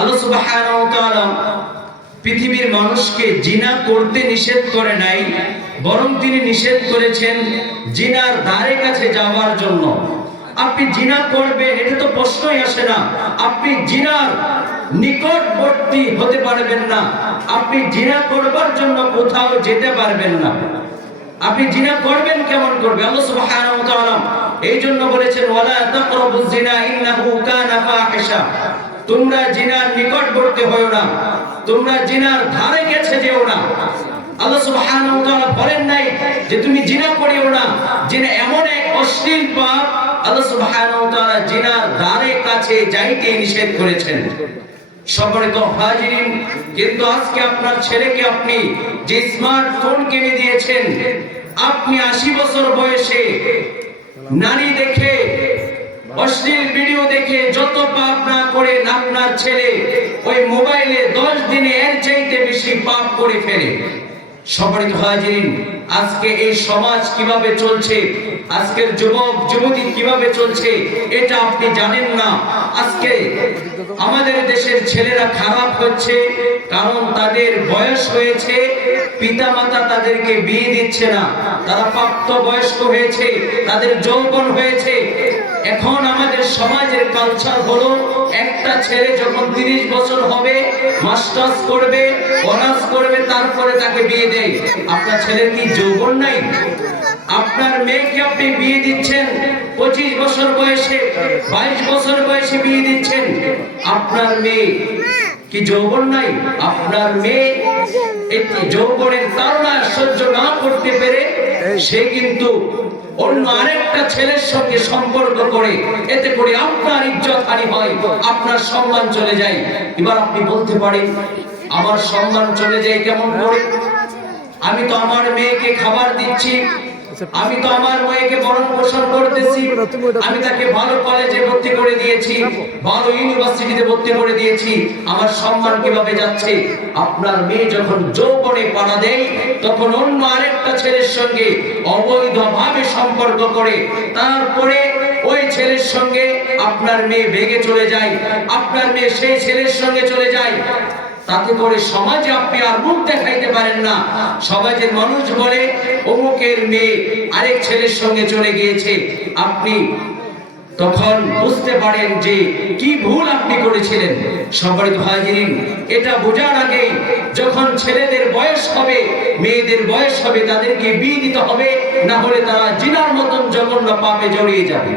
আল্লাহ সুবহানাহু ওয়া তাআলা পৃথিবীর মানুষকে জিনা করতে নিষেধ করে নাই, বরং তিনি নিষেধ করেছেন জিনার ধারে কাছে যাওয়ার জন্য। আপনি জিনা করবেন এটা তো প্রশ্নই আসে না। আপনি জিনার নিকটবর্তী হতে পারবেন না, আপনি জিনা করবার জন্য কোথাও যেতে পারবেন না। আপনি জিনা করবেন কেমন করবে? আল্লাহ সুবহানাহু ওয়া তাআলা এই জন্য বলেছেন ওয়ালা তাকরাবুজ জিনা ইন্নাহু কানা ফাহিশা। তোমরা জিনার নিকটবর্তী হয়ো না, তোমরা জিনার ধারে কাছে যেও না। আল্লাহ সুবহানাহু ওয়া তাআলা বলেন নাই যে তুমি জিনা করিও না। জিনা এমন এক অশ্লীল পাপ, আল্লাহ সুবহানাহু ওয়া তাআলা জিনার ধারে কাছে যাইতে নিষেধ করেছেন। সম্মানিত হাজিরিন, কিন্তু আজকে আপনার ছেলেকে আপনি যে স্মার্টফোন কিনে দিয়েছেন, আপনি 80 বছর বয়সে নারী দেখে, অশ্লীল ভিডিও দেখে যত পাপ না করে আপনার ছেলে ওই মোবাইলে 10 দিনে এর চাইতে বেশি পাপ করে ফেলে। সম্মানিত হাজিরিন, আজকে এই সমাজ কিভাবে চলছে, আজকের যুবক যুবতী কিভাবে চলছে এটা আপনি জানেন না। আজকে আমাদের দেশের ছেলেরা খারাপ হচ্ছে কারণ তাদের বয়স হয়েছে, পিতামাতা তাদেরকে বিয়ে দিচ্ছে না, তারা প্রাপ্ত বয়স্ক হয়েছে, তাদের যৌবন হয়েছে। এখন আমাদের সমাজের কালচার হলো একটা ছেলে যখন 30 বছর হবে, মাস্টার্স করবে, অনার্স করবে, তারপরে তাকে বিয়ে দেয়। আপনার ছেলের কি যৌবন নাই? আপনার মেয়েকে আপনি বিয়ে দিচ্ছেন 25 বছর বয়সে, 22 বছর বয়সে বিয়ে দিচ্ছেন। আপনার মেয়ে কি যৌবন নাই? আপনার মেয়ে একটি যৌবনের তাড়না সহ্য না করতে পেরে সে কিন্তু অন্য আরেকটা ছেলের সঙ্গে সম্পর্ক করে, এতে করে আপনার ইজ্জত হানি হয়, আপনার সম্মান চলে যায়। এবার আপনি বলতে পারেন আমার সম্মান চলে যায় কেমন করে? আমি তো আমার মেয়েকে খাবার দিচ্ছি, আমি তো আমার মেয়েকে ভরণ পোষণ করতেছি, আমি তাকে ভালো কলেজে ভর্তি করে দিয়েছি, ভালো ইউনিভার্সিটিতে ভর্তি করে দিয়েছি, আমার সম্মান কিভাবে যাচ্ছে? আপনার মেয়ে যখন যৌবনে পাড়া দেয় তখন অন্য আরেকটা ছেলের সঙ্গে অবৈধভাবে সম্পর্ক করে, তারপরে ওই ছেলের সঙ্গে আপনার মেয়ে ভেগে চলে যায়, আপনার মেয়ে সেই ছেলের সঙ্গে চলে যায়। তাতে করে সমাজে আপনি আর মুখ দেখাইতে পারেন না। সমাজের মানুষ বলে অমুকের মেয়ে আরেক ছেলের সঙ্গে চলে গিয়েছে। আপনি তখন বুঝতে পারেন যে কি ভুল আপনি করেছিলেন। সম্মানিত হাজিরিন, এটা বোঝার আগে যখন ছেলেদের বয়স হবে, মেয়েদের বয়স হবে, তাদেরকে বিয়ে দিতে হবে, না হলে তারা জিনার মতন জঘন্য পাপে জড়িয়ে যাবে।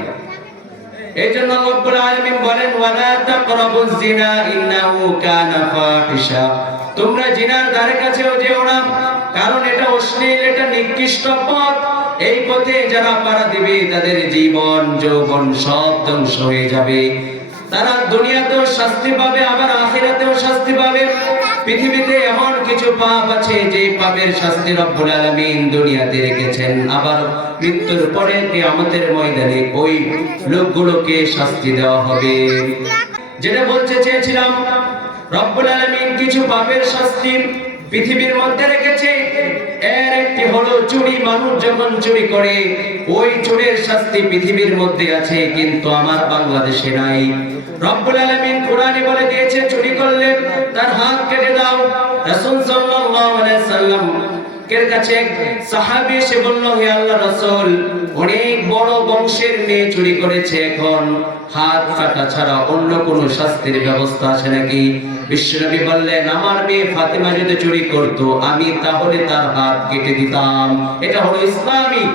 এইজন্য রব্বুল আলামিন বলেন ওয়ালা তাকরাবুজ জিনা ইন্নাহু কানা ফাহিশা। তোমরা জিনার ধারে কাছেও যেও না, কারণ এটা অশ্লীল, এটা নিকৃষ্ট পথ। এই পথে যারা পাড়া দিবে তাদের জীবন যৌবন সব ধ্বংস হয়ে যাবে। তারা দুনিয়াতেও শাস্তি পাবে, আবার আখিরাতেও শাস্তি পাবে। পৃথিবীতে এমন কিছু পাপ আছে যে পাপের শাস্তি রব্বুল আলামিন দুনিয়াতে রেখেছেন, আবার মৃত্যুর পরে কিয়ামতের ময়দানে ওই লোকগুলোকে শাস্তি দেওয়া হবে। যেটা বলতে চেয়েছিলাম, রব্বুল আলামিন কিছু পাপের শাস্তি পৃথিবীর মধ্যে রেখেছে। এর একটি হলো চুরি। মানুষ যখন চুরি করে ওই চুরির শাস্তি পৃথিবীর মধ্যে আছে, কিন্তু আমার বাংলাদেশে নাই। রব্বুল আলামিন কোরআনে বলে দিয়েছে চুরি করলে তার হাত কেটে দাও। রাসূল সাল্লাল্লাহু আলাইহি সাল্লাম এর কাছে এক সাহাবী এসে বলল, হে আল্লাহর রাসূল, অনেক বড় বংশের মেয়ে চুরি করেছে, এখন হাত কাটা ছাড়া অন্য কোনো শাস্তির ব্যবস্থা আছে নাকি? বিশ্বনবী বললেন, আমার মেয়ে ফাতেমা যদি চুরি করত আমি তাহলে তার হাত কেটে দিতাম। এটা হলো ইসলামী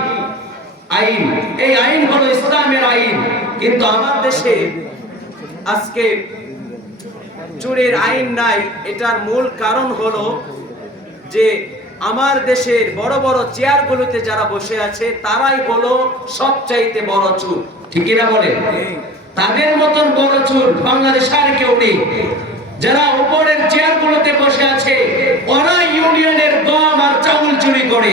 আইন, এই আইন হলো ইসলামের আইন। কিন্তু আমার দেশে আজকে চুরির আইন নাই। এটার মূল কারণ হলো যে আমার দেশের বড় বড় চেয়ারগুলোতে যারা বসে আছে তারাই হলো সবচাইতে বড় চোর। ঠিক না বলে? তাদের মতন বড় চোর বাংলাদেশে আর কেউ নেই। যারা উপরের চেয়ারগুলোতে বসে আছে ওরাই ইউনিয়নের গম আর চাউল চুরি করে,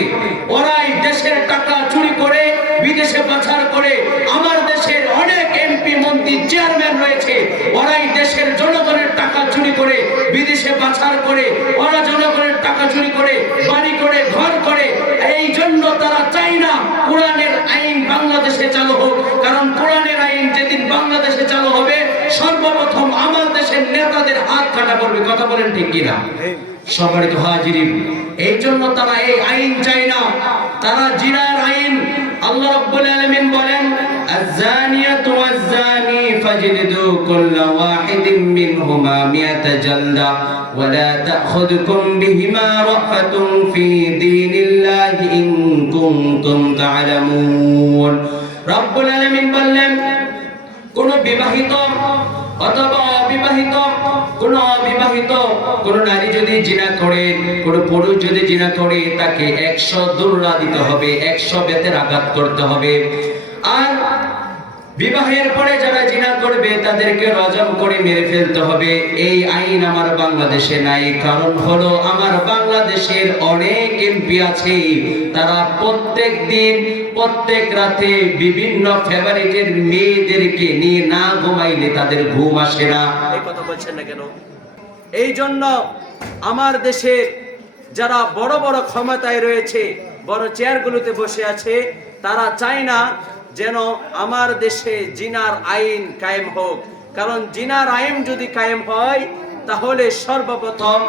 ওরাই দেশের টাকা চুরি করে বিদেশে পাচার করে। আমার দেশের অনেক এমপি মন্ত্রী চেয়ারম্যান রয়েছে, ওরাই দেশের জনগণের টাকা চুরি করে বিদেশে পাচার করে, ওরা জনগণের টাকা চুরি করে বাড়ি করে ঘর করে। এই জন্য তারা চায় না কোরআনের আইন বাংলাদেশে চালু হোক, কারণ কোরআনের আইন যেদিন বাংলাদেশে চালু হবে সর্বপ্রথম আমার দেশের নেতাদের হাত কাটা পড়বে। কথা বলেন ঠিক কিনা? সম্মানিত হাজিরিন, এই জন্য তারা এই আইন চায় না, তারা জিনার আইন। আল্লাহ রাব্বুল আলামিন বলেন, আয-যানিয়াতু ওয়াজ-যানি ফাজলিদু কুল্লা ওয়াহিদিন মিনহুমা মিয়াতা জালদা ওয়া লা তা'খুযুকুম বিহিমা রাফাতুন ফি দীনিল্লাহি ইন কুনতুম তা'লামুন। রাব্বুল আলামিন বললেন, কোন বিবাহিত অথবা অবিবাহিত, কোন নারী যদি জিনা করে, কোন পুরুষ যদি জিনা করে, তাকে 100 দুররা দিতে হবে, 100 বেতের আঘাত করতে হবে। আর বিবাহের পরে যারা জিনা করবে তাদেরকে রজম করে মেরে ফেলতে হবে। এই আইন আমার বাংলাদেশে নাই। কারণ হলো, আমার বাংলাদেশের অনেক এমপি আছে, তারা প্রত্যেক দিন প্রত্যেক রাতে বিভিন্ন ফেভারিটের মেয়েদেরকে নিয়ে না ঘুমাইলে তাদের ঘুম আসে না। এই কথা বলছেন না কেন? এই জন্য আমার দেশের যারা বড় বড় ক্ষমতায় রয়েছে, বড় চেয়ারগুলোতে বসে আছে, তারা চায় না যেন আমার দেশে জিনার আইন কায়েম হোক। কারণ জিনার আইন যদি কায়েম হয়, তাহলে সর্বপ্রথম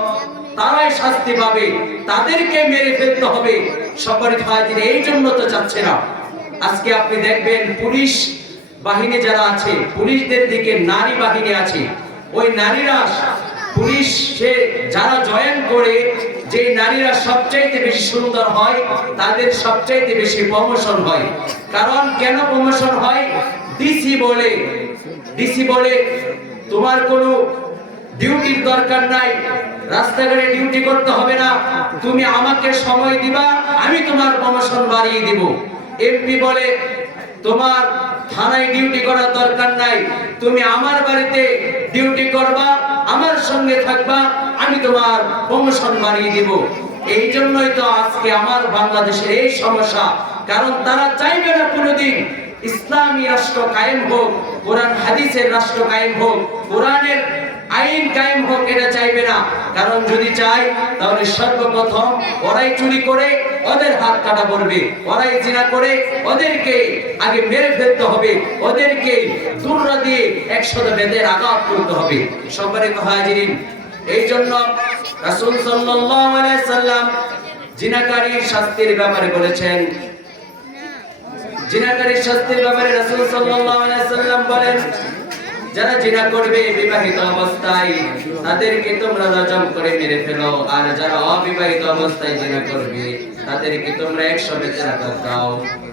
তারাই শাস্তি পাবে, তাদেরকে মেরে ফেলতে হবে। সম্মানিত হাজির, এই জন্য তো চাচ্ছে না। আজকে আপনি দেখবেন পুলিশ বাহিনী যারা আছে, পুলিশদের দিকে নারী বাহিনী আছে, ওই নারীরা পুলিশে যারা জয়েন করে, যে নারীরা সবচাইতে বেশি সুন্দর হয়, তাদের সবচাইতে বেশি প্রমোশন হয়। কারণ কেন প্রমোশন হয়? ডিসি বলে তোমার কোনো ডিউটির দরকার নাই, রাস্তাঘাটে ডিউটি করতে হবে না, তুমি আমাকে সময় দিবা, আমি তোমার প্রমোশন বাড়িয়ে দিব। এমপি বলে তোমার থানায় ডিউটি করার দরকার নাই, তুমি আমার বাড়িতে ডিউটি করবা, আমার সঙ্গে থাকবা, আমি তোমার প্রমোশন বাড়িয়ে দিব। এই জন্যই তো আজকে আমার বাংলাদেশের এই সমস্যা। কারণ তারা চাইবে না কোনোদিন ইসলামী রাষ্ট্র কায়েম হোক, কোরআন হাদিসের রাষ্ট্র কায়েম হোক, কোরআনের আইন কায়েম হোক, এটা চাইবে না। কারণ যদি চাই, তাহলে সর্বপ্রথম ওরাই চুরি করে, ওদের হাত কাটা পড়বে, ওরাই জিনা করে, ওদেরকে আগে মেরে ফেলতে হবে, ওদেরকে দুররা দিয়ে 100 বেতের আঘাত করতে হবে। সম্মানিত হাজিরিন, এই জন্য রাসূল সাল্লাল্লাহু আলাইহি সাল্লাম জিনাকারীর শাস্তির ব্যাপারে বলেছেন। জিনাকারীর শাস্তির ব্যাপারে রাসূল সাল্লাল্লাহু আলাইহি সাল্লাম বলেন, যারা জিনা করবে বিবাহিত অবস্থায়, তাদেরকে তোমরা রজম করে মেরে ফেলো। আর যারা অবিবাহিত অবস্থায় জিনা করবে, তাদেরকে তোমরা 100 বেতের আঘাত দাও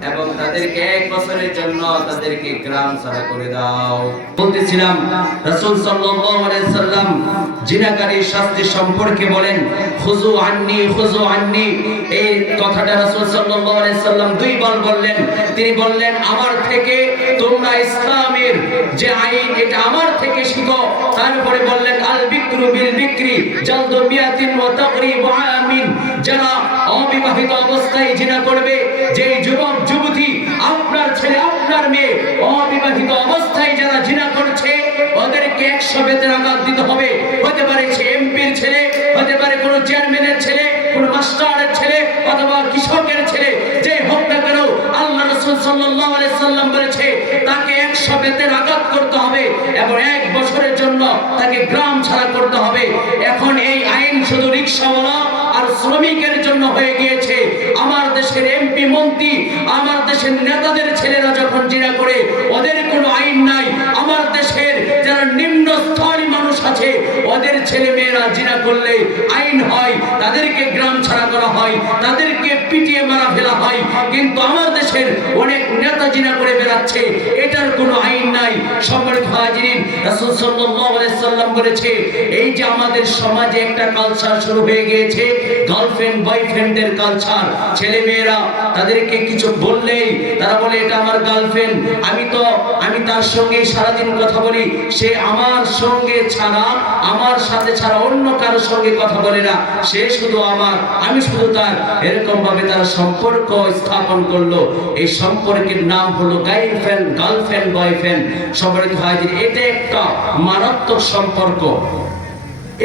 এবং তাদেরকে 1 বছরের জন্য তাদেরকে গ্রাম ছাড়া করে দাও। বলতেছিলাম, রাসূল সাল্লাল্লাহু আলাইহি সাল্লাম জিনাকারীর শাস্তি সম্পর্কে বলেন, খুযু আন্নি। এই কথাটা রাসূল সাল্লাল্লাহু আলাইহি সাল্লাম 2 বার বললেন। তিনি বললেন, আমার থেকে তোমরা ইসলামের যে আইন, এটা আমার থেকে শিখো। তারপরে বললেন, আল বিকরু বিল বিকরি জালদু মিয়াতিন ওয়া তাকরিবু আমিন। যারা অবিবাহিত অবস্থায় জিনা করবে, যে যুবক যুবতী, আপনার ছেলে আপনার মেয়ে অবিবাহিত অবস্থায় যারা জিনা করছে, ওদেরকে 100 বেতের আঘাত দিতে হবে। হতে পারে সে এমপির ছেলে, হতে পারে কোনো চেয়ারম্যানের ছেলে, কোনো মাস্টারের ছেলে, অথবা কৃষকের ছেলে, যে হোক না কেন, আল্লাহ রাসূল সাল্লাল্লাহু আলাইহি সাল্লাম বলেছে তাকে 100 বেতের আঘাত করতে হবে এবং 1 বছরের জন্য তাকে গ্রাম ছাড়া করতে হবে। এখন এই আইন শুধু রিকশাওয়ালা আর শ্রমিকের জন্য হয়ে গিয়েছে। আমার দেশের এমপি মন্ত্রী, আমার দেশের নেতাদের ছেলেরা যখন জিনা করে, ওদের কোনো আইন নাই। আমার দেশের যারা নিম্ন স্তরের মানুষ আছে, ওদের ছেলে মেয়েরা জিনা করলে আইন হয়, তাদেরকে গ্রাম ছাড়া করা হয়, তাদেরকে পিটিয়ে মারা ফেলা হয়। কিন্তু আমার দেশের অনেক নেতা জিনা করে বেড়াচ্ছে, এটার কোনো আইন নাই। সম্মানিত হাজিরিন, রাসূল সাল্লাল্লাহু আলাইহি সাল্লাম বলেছে, এই যে আমাদের সমাজে একটা কালচার শুরু হয়ে গিয়েছে, গার্লফ্রেন্ড বয়ফ্রেন্ডের কালচার। ছেলে মেয়েরা তাদেরকে কিছু বললেই তারা বলে, এটা আমার গার্লফ্রেন্ড, আমি তার সঙ্গে সারাদিন কথা বলি, সে আমার সঙ্গে ছাড়া, আমার সাথে ছাড়া অন্য কারোর সঙ্গে কথা বলে না, সে শুধু আমার, আমি শুধু তার। এরকম ভাবে তারা সম্পর্ক স্থাপন করলো। এই সম্পর্কের নাম হলো গার্লফ্রেন্ড বয়ফ্রেন্ড। সম্মানিত ভাইদের, এটা একটা মারাত্মক সম্পর্ক।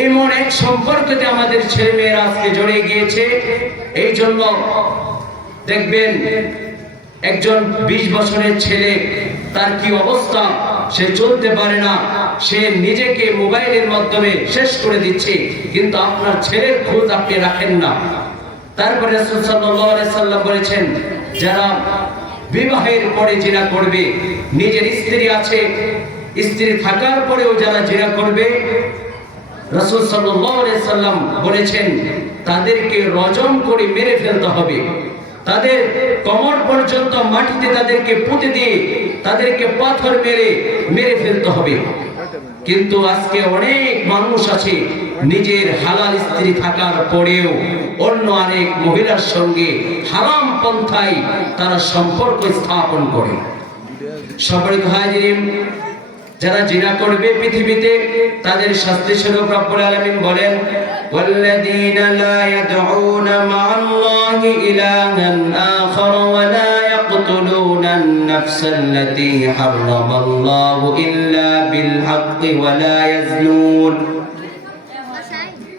এমন এক সম্পর্কতে আমাদের ছেলে মেয়েরা আজকে জড়িয়ে গিয়েছে। এই জন্য দেখবেন একজন 20 বছরের ছেলে, তার কি অবস্থা, সে চলতে পারে না, সে নিজেকে মোবাইলের মাধ্যমে শেষ করে দিচ্ছে, কিন্তু আপনার ছেলের খোঁজ আপনি রাখেন না। তারপরে রাসূল সাল্লাল্লাহু আলাইহি সাল্লাম বলেছেন, যারা বিবাহের পরে জিনা করবে, নিজের স্ত্রী আছে, স্ত্রী থাকার পরেও যারা জিনা করবে, রাসূল সাল্লাল্লাহু আলাইহি সাল্লাম বলেছেন তাদেরকে রজম করে মেরে ফেলতে হবে। তাদের কোমর পর্যন্ত মাটিতে তাদেরকে পুঁতে দিয়ে তাদেরকে পাথর মেরে ফেলতে হবে। কিন্তু আজকে অনেক মানুষ আছে নিজের হালাল স্ত্রী থাকার পরেও অন্য আরেক মহিলার সঙ্গে হারাম পন্থায় তারা সম্পর্ক স্থাপন করে। সম্মানিত হাজিরিন, যারা জিনা করবে পৃথিবীতে তাদের শাস্তি স্বরূপ রব্বুল আলামিন বলেন, ওয়াল্লাযীনা লা ইয়াদউনা মা'আল্লাহি ইলাহান আখার ওয়া লা ইয়াকতুলুনান নাফসাল্লাতী হারামাল্লাহু ইল্লা বিল হাক্কি ওয়া লা ইয়াজনুন।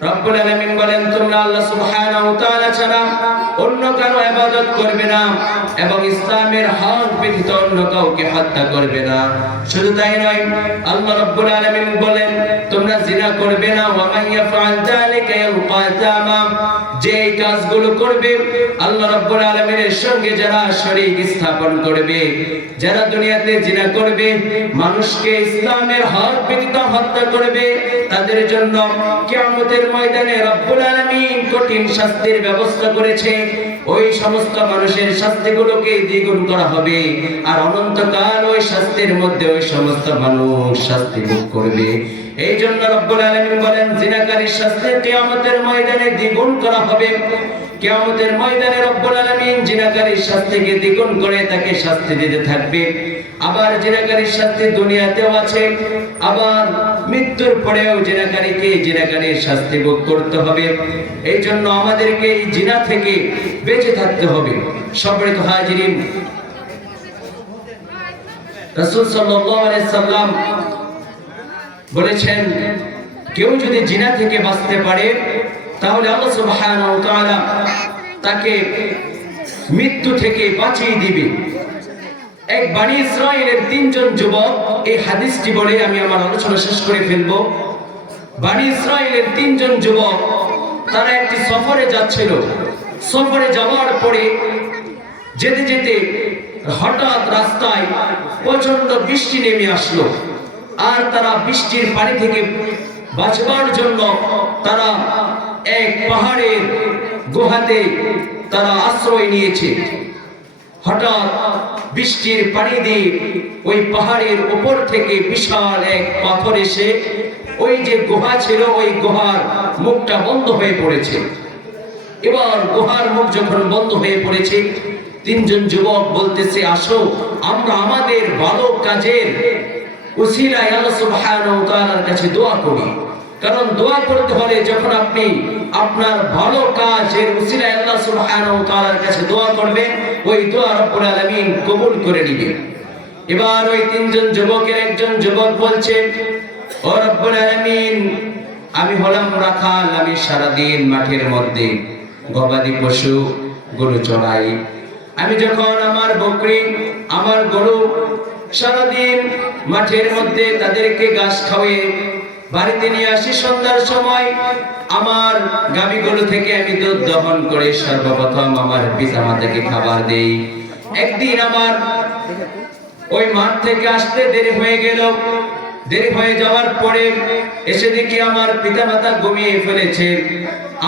রব্বুল আলামিন বলেন, তোমরা আল্লাহ সুবহানাহু ওয়া তাআলা ছাড়া অন্য কারো ইবাদত করবে না এবং ইসলামের হক ব্যতীত অন্য কাউকে হত্যা করবে না। শুধু তাই নয়, আল্লাহ রাব্বুল আলামিন বলেন, তোমরা জিনা করবে না। ওয়া মান ইয়াফআল যালিকা ইয়ালকা আসামা, যে কাজগুলো করবে আল্লাহ রাব্বুল আলামিনের সঙ্গে যারা শরীক স্থাপন করবে, যারা দুনিয়াতে জিনা করবে, মানুষকে ইসলামের হক ব্যতীত হত্যা করবে, তাদের জন্য কিয়ামতের ময়দানে রব্বুল আলামিন কঠিন শাস্তির ব্যবস্থা করেছে। ওই সমস্ত মানুষের শাস্তিগুলোকে দ্বিগুণ করা হবে, আর অনন্তকাল ওই শাস্তির মধ্যে ওই সমস্ত মানুষ শাস্তি ভোগ করবে। এই জন্য রব্বুল আলামিন বলেন, জিনাকারীর শাস্তি কিয়ামতের ময়দানে দ্বিগুণ করা হবে। কিয়ামতের ময়দানে রব্বুল আলামিন জিনাকারীর শাস্তিকে দ্বিগুণ করে তাকে শাস্তি দিতে থাকবে। আবার জিনাকারীর শাস্তি দুনিয়াতেও আছে, আবার মৃত্যুর পরেও জিনাকারীর শাস্তি ভোগ করতে হবে। এই জন্য আমাদেরকে এই জিনা থেকে বেঁচে থাকতে হবে। সম্মানিত হাজিরিন, রাসূল সাল্লাল্লাহু আলাইহি সাল্লাম বলেছেন, কেউ যদি জিনা থেকে বাঁচতে পারে তাহলে আল্লাহ সুবহানাহু ওয়া তাআলা তাকে মৃত্যু থেকে বাঁচিয়ে দিবে। এক বনি ইসরাইলের তিনজন যুবক, এই হাদিসটি বলে আমি আমার আলোচনা শেষ করে ফেলবো। বনি ইসরাইলের তিনজন যুবক, তারা একটি সফরে যাচ্ছিল। সফরে যাওয়ার পরে যেতে যেতে হঠাৎ রাস্তায় প্রচন্ড বৃষ্টি নেমে আসলো, আর তারা বৃষ্টির পানি থেকে বাঁচবার জন্য তারা এক পাহাড়ের গুহাতে তারা আশ্রয় নিয়েছে। হঠাৎ বৃষ্টির পানি দিয়ে ওই পাহাড়ের উপর থেকে বিশাল এক পাথর এসে ওই যে গুহা ছিল ওই গুহার মুখটা বন্ধ হয়ে পড়েছে। এবার গুহার মুখ যখন বন্ধ হয়ে পড়েছে, তিনজন যুবক বলতেছে, আসো আমরা আমাদের ভালো কাজের উসিলায় আল্লাহ সুবহানাহু ওয়া তাআলার কাছে দোয়া করি। কারণ দোয়া করতে হলে যখন আপনি আপনার ভালো কাজের উসিলায় আল্লাহ সুবহানাহু ওয়া তাআলার কাছে দোয়া করবেন, ওই দোয়া রব্বুল আলামিন কবুল করে নেবেন। এবার ওই তিনজন যুবকের একজন যুবক বলছে, ও রব্বুল আলামিন, আমি হলাম রাখাল, আমি সারাদিন মাঠের মধ্যে গবাদি পশু গরু চড়াই। আমি যখন আমার বকরি আমার গরু সারাদিন মাঠের মধ্যে তাদেরকে ঘাস খাওয়িয়ে বাড়িতে নিয়ে আসি, সন্ধ্যার সময় আমার গাভী গরু থেকে আমি দুধ দহন করে সর্বপ্রথম আমার পিতামাতাকে খাবার দেই। একদিন আমার ওই মাঠ থেকে আসতে দেরি হয়ে গেল। দেরি হয়ে যাওয়ার পরে এসে দেখি আমার পিতামাতা ঘুমিয়ে ফেলেছে।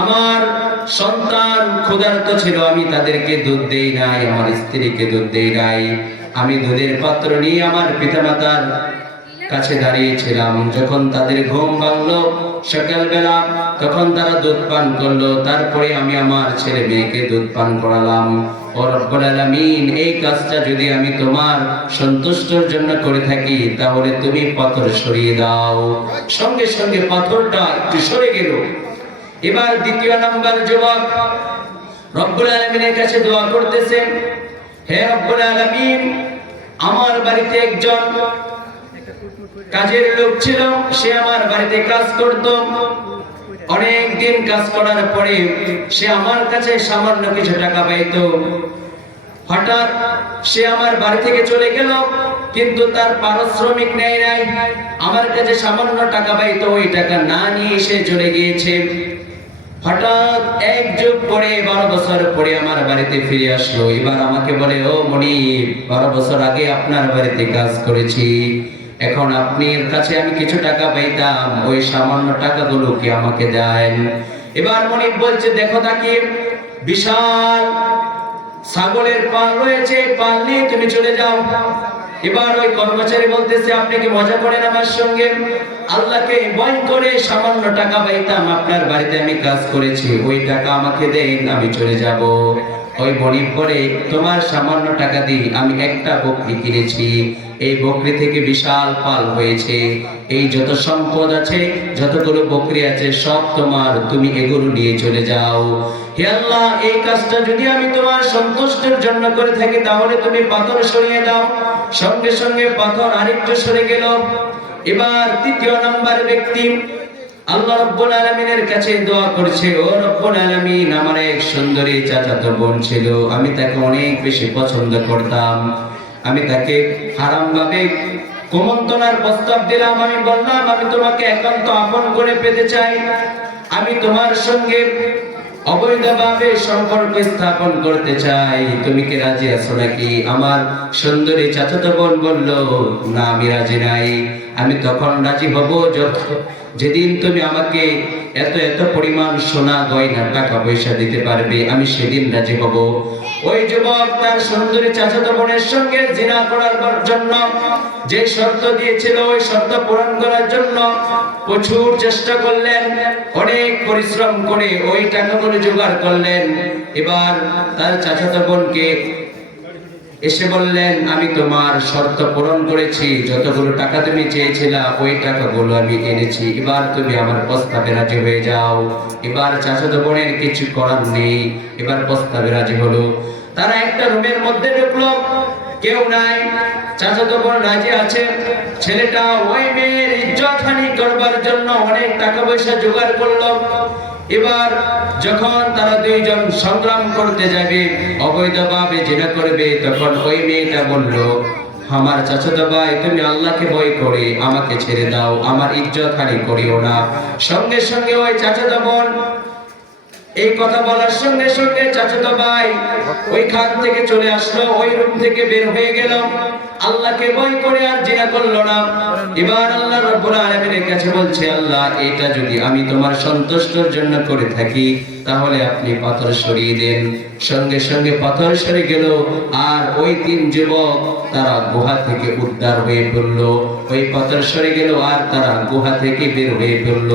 আমার সন্তান ক্ষুধার্ত ছিল, আমি তাদেরকে দুধ দেই নাই, আমার স্ত্রীকে দুধ দেই নাই। আমি দুধের পাত্র নিয়ে আমার পিতামাতার কাছে দাঁড়িয়েছিলাম। যখন তাদের ঘুম ভাঙলো সকালবেলা, তখন তারা দুধ পান করলো। তারপরে আমি আমার ছেলে মেয়েকে দুধ পান করালাম। ও রব্বুল আলামিন, এই কাজটা যদি আমি তোমার সন্তুষ্টর জন্য করে থাকি তাহলে তুমি পাথর সরিয়ে দাও। সঙ্গে সঙ্গে পাথরটা একটু সরে গেল। এবার দ্বিতীয় নাম্বার যুবক রব্বুল আলামিনের কাছে দোয়া করতেছে, হে রব্বুল আলামিন, আমার বাড়িতে একজন কাজের লোক ছিল, সে আমার বাড়িতে কাজ করত। অনেক দিন কাজ করার পরে সে আমার কাছে সামান্য কিছু টাকা পাইতো। হঠাৎ সে আমার বাড়ি থেকে চলে গেল। কিন্তু তার পারিশ্রমিক নেয় নাই। আমার কাছে সামান্য টাকা পাইতো, ওই টাকা না নিয়ে সে চলে গিয়েছে। হঠাৎ এক যুগ পরে 12 বছর পরে আমার বাড়িতে ফিরে আসলো। এবার আমাকে বলে, ও মনিব, 12 বছর আগে আপনার বাড়িতে কাজ করেছি, এখন আপনার কাছে আমি কিছু টাকা পাইতাম, ওই সামান্য টাকাগুলো কি আমাকে দেন? এবার মনিব বলছে, দেখো তাকিয়ে, বিশাল ছাগলের পাল রয়েছে, পাল নিয়ে তুমি চলে যাও। এবার ওই কর্মচারী বলতেছে, আপনি কি মজা করেন আমার সঙ্গে? আল্লাহকে ভয় করে সামান্য টাকা পাইতাম, আপনার বাড়িতে আমি কাজ করেছি, ওই টাকা আমাকে দেন, আমি চলে যাব। ওই মনিব করে, তোমার সামান্য টাকা দিয়ে আমি একটা বকরি কিনেছি, এই বকরি থেকে বিশাল পাল হয়েছে, এই যত সম্পদ আছে, যতগুলো বকরি আছে, সব তোমার, তুমি এগুলো নিয়ে চলে যাও। হে আল্লাহ, এই কাজটা যদি আমি তোমার সন্তুষ্টির জন্য করে থাকি, তাহলে তুমি পাথর সরিয়ে দাও। সঙ্গে সঙ্গে পাথর আরেকটু সরে গেল। এবার তৃতীয় নাম্বার ব্যক্তি আল্লাহ রাব্বুল আলামিনের কাছে দোয়া করছে, ও রব্বুল আলামিন, আমার এক সুন্দরী চাচাতো বোন ছিল, আমি তাকে অনেক বেশি পছন্দ করতাম, আমি তাকে হারাম ভাবে কুমন্ত্রণার প্রস্তাব দিলাম, আমি বললাম, আমি তোমাকে একান্ত আপন করে পেতে চাই, আমি তোমার সঙ্গে অবৈধভাবে সম্পর্ক স্থাপন করতে চাই, তুমি কি রাজি আছো নাকি? আমার সুন্দরী চাচাতো বোন বলল, না, আমি রাজি নাই। আমি তখন রাজি হব যেদিন তুমি আমাকে এত এত পরিমাণ সোনা গয়না টাকা পয়সা দিতে পারবে, আমি সেদিন রাজি হব। ওই যুবক তার সুন্দরী চাচাতো বোনের সঙ্গে জিনা করার জন্য যে শর্ত দিয়েছিল, ওই শর্ত পূরণ করার জন্য প্রচুর চেষ্টা করলেন, অনেক পরিশ্রম করে ওই টাকাগুলো জোগাড় করলেন। এবার তার চাচাতো বোনকে এসে বললেন, আমি তোমার শর্ত পূরণ করেছি, যতগুলো টাকা তুমি চেয়েছিলা ওই টাকাগুলো আমি এনেছি, এবার তুমি আমার প্রস্তাবে রাজি হয়ে যাও। এবার চাচাতো বোনের কিছু করার নেই, এবার প্রস্তাবে রাজি হলো। তারা একটা রুমের মধ্যে ঢুকলো, কেউ নাই, চাচাতো বোন রাজি আছে। ছেলেটা ওই মেয়ের ইজ্জত হানি করবার জন্য অনেক টাকা পয়সা জোগাড় করলো। এবার যখন তারা দুইজন সংগ্রাম করতে যাবে, অবৈধভাবে জিনা করবে, তখন ওই মেয়েটা বলল, আমার চাচাতো ভাই, তুমি আল্লাহকে ভয় করে আমাকে ছেড়ে দাও, আমার ইজ্জত হানি করিও না। সঙ্গে সঙ্গে ওই চাচাতো বোন এই কথা বলার সঙ্গে সঙ্গে চাচাতো ভাই ওইখান থেকে চলে আসলো, ওই রুম থেকে বের হয়ে গেল, আল্লাহকে ভয় করে আর জিনা করলো না। এবার আল্লাহ রাব্বুল আলামিনের কাছে বলছে, আল্লাহ, এটা যদি আমি তোমার সন্তুষ্টির জন্য করে থাকি, তাহলে আপনি পাথর সরিয়ে দেন। সঙ্গে সঙ্গে পাথর সরে গেল, আর ওই তিন যুবক তারা গুহা থেকে উদ্ধার হয়ে পড়ল। ওই পাথর সরে গেল আর তারা গুহা থেকে বের হয়ে পড়ল।